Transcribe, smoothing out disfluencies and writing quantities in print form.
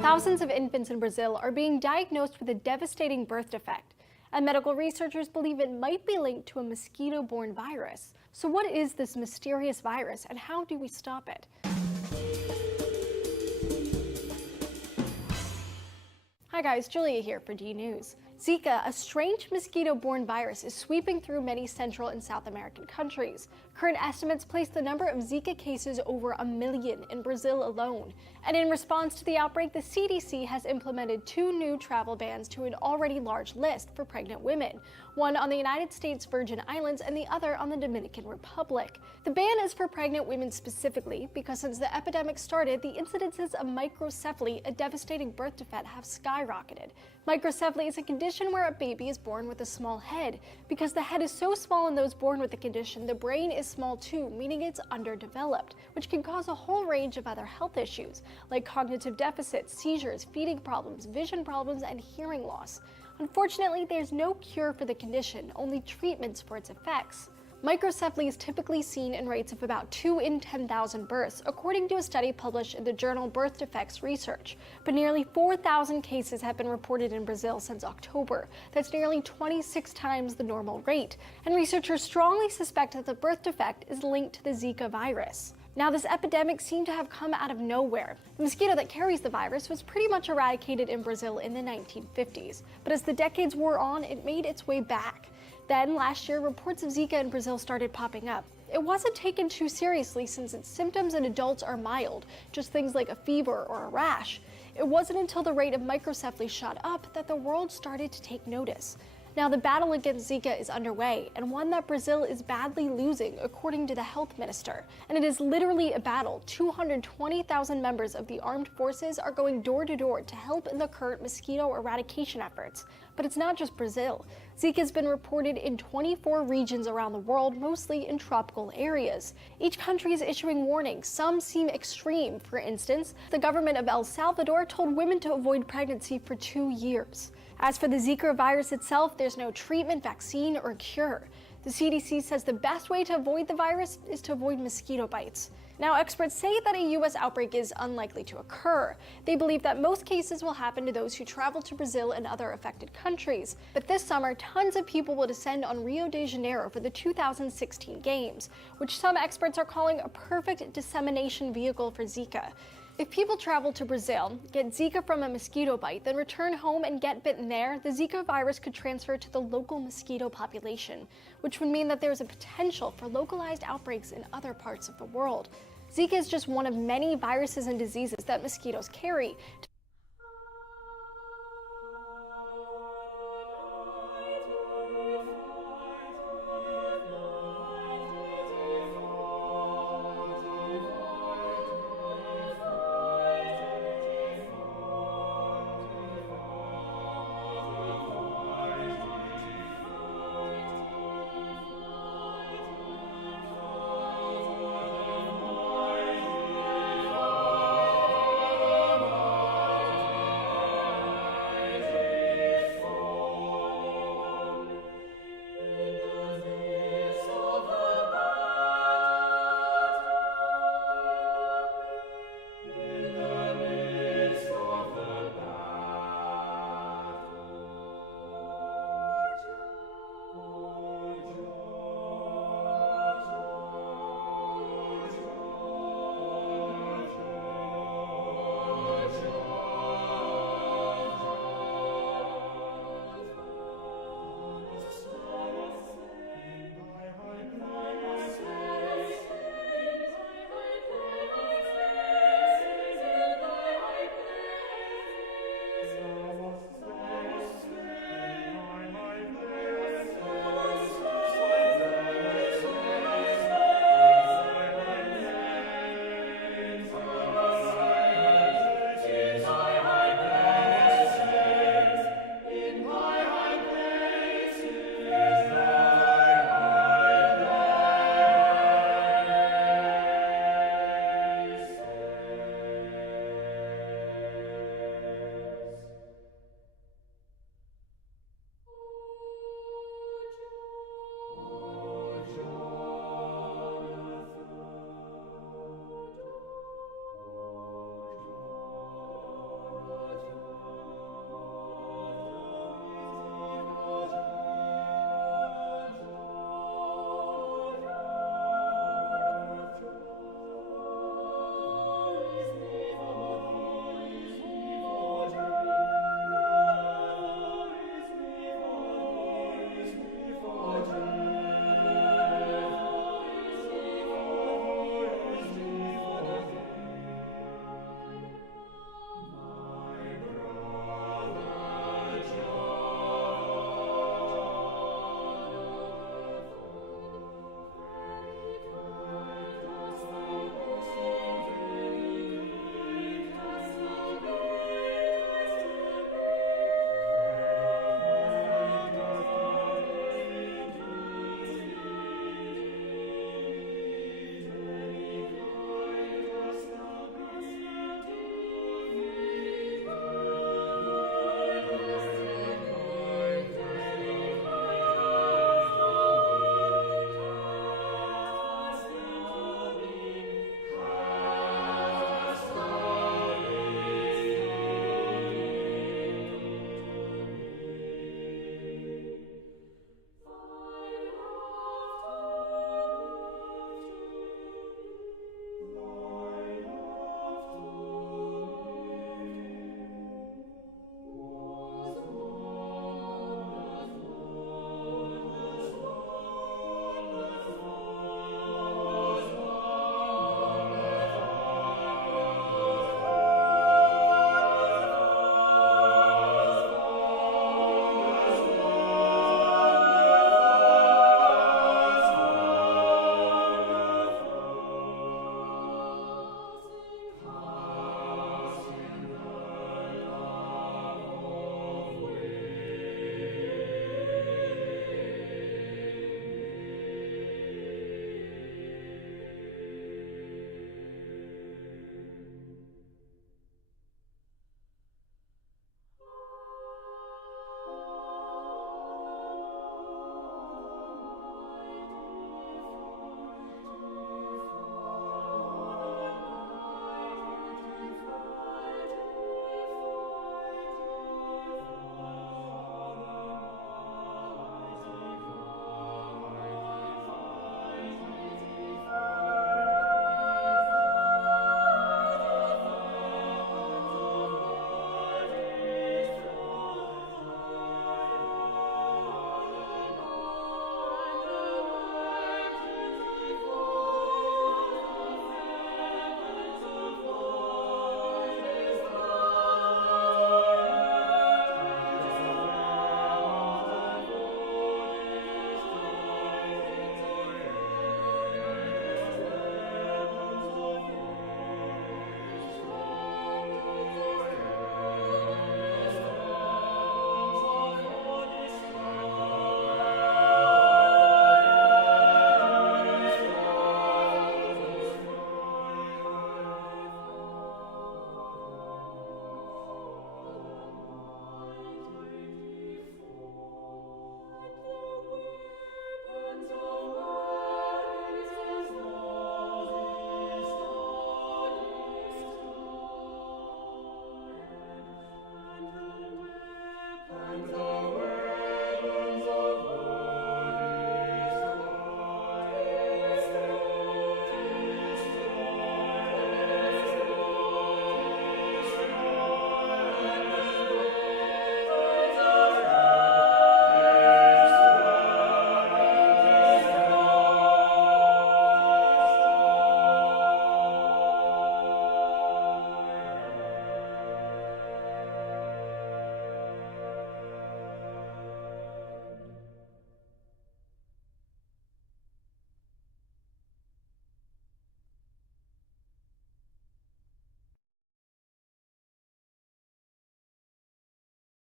Thousands of infants in Brazil are being diagnosed with a devastating birth defect, and medical researchers believe it might be linked to a mosquito-borne virus. So what is this mysterious virus, and how do we stop it? Hi guys, Julia here for D News. Zika, a strange mosquito-borne virus, is sweeping through many Central and South American countries. Current estimates place the number of Zika cases over 1 million in Brazil alone. And in response to the outbreak, the CDC has implemented 2 new travel bans to an already large list for pregnant women, one on the United States Virgin Islands and the other on the Dominican Republic. The ban is for pregnant women specifically because since the epidemic started, the incidences of microcephaly, a devastating birth defect, have skyrocketed. Microcephaly is a condition where a baby is born with a small head. Because the head is so small in those born with the condition, the brain is small too, meaning it's underdeveloped, which can cause a whole range of other health issues, like cognitive deficits, seizures, feeding problems, vision problems, and hearing loss. Unfortunately, there's no cure for the condition, only treatments for its effects. Microcephaly is typically seen in rates of about 2 in 10,000 births, according to a study published in the journal Birth Defects Research. But nearly 4,000 cases have been reported in Brazil since October. That's nearly 26 times the normal rate. And researchers strongly suspect that the birth defect is linked to the Zika virus. Now, this epidemic seemed to have come out of nowhere. The mosquito that carries the virus was pretty much eradicated in Brazil in the 1950s. But as the decades wore on, it made its way back. Then, last year, reports of Zika in Brazil started popping up. It wasn't taken too seriously since its symptoms in adults are mild, just things like a fever or a rash. It wasn't until the rate of microcephaly shot up that the world started to take notice. Now, the battle against Zika is underway, and one that Brazil is badly losing, according to the health minister. And it is literally a battle. 220,000 members of the armed forces are going door to door to help in the current mosquito eradication efforts. But it's not just Brazil. Zika has been reported in 24 regions around the world, mostly in tropical areas. Each country is issuing warnings. Some seem extreme. For instance, the government of El Salvador told women to avoid pregnancy for 2 years. As for the Zika virus itself, there's no treatment, vaccine, or cure. The CDC says the best way to avoid the virus is to avoid mosquito bites. Now, experts say that a U.S. outbreak is unlikely to occur. They believe that most cases will happen to those who travel to Brazil and other affected countries. But this summer, tons of people will descend on Rio de Janeiro for the 2016 Games, which some experts are calling a perfect dissemination vehicle for Zika. If people travel to Brazil, get Zika from a mosquito bite, then return home and get bitten there, the Zika virus could transfer to the local mosquito population, which would mean that there's a potential for localized outbreaks in other parts of the world. Zika is just one of many viruses and diseases that mosquitoes carry.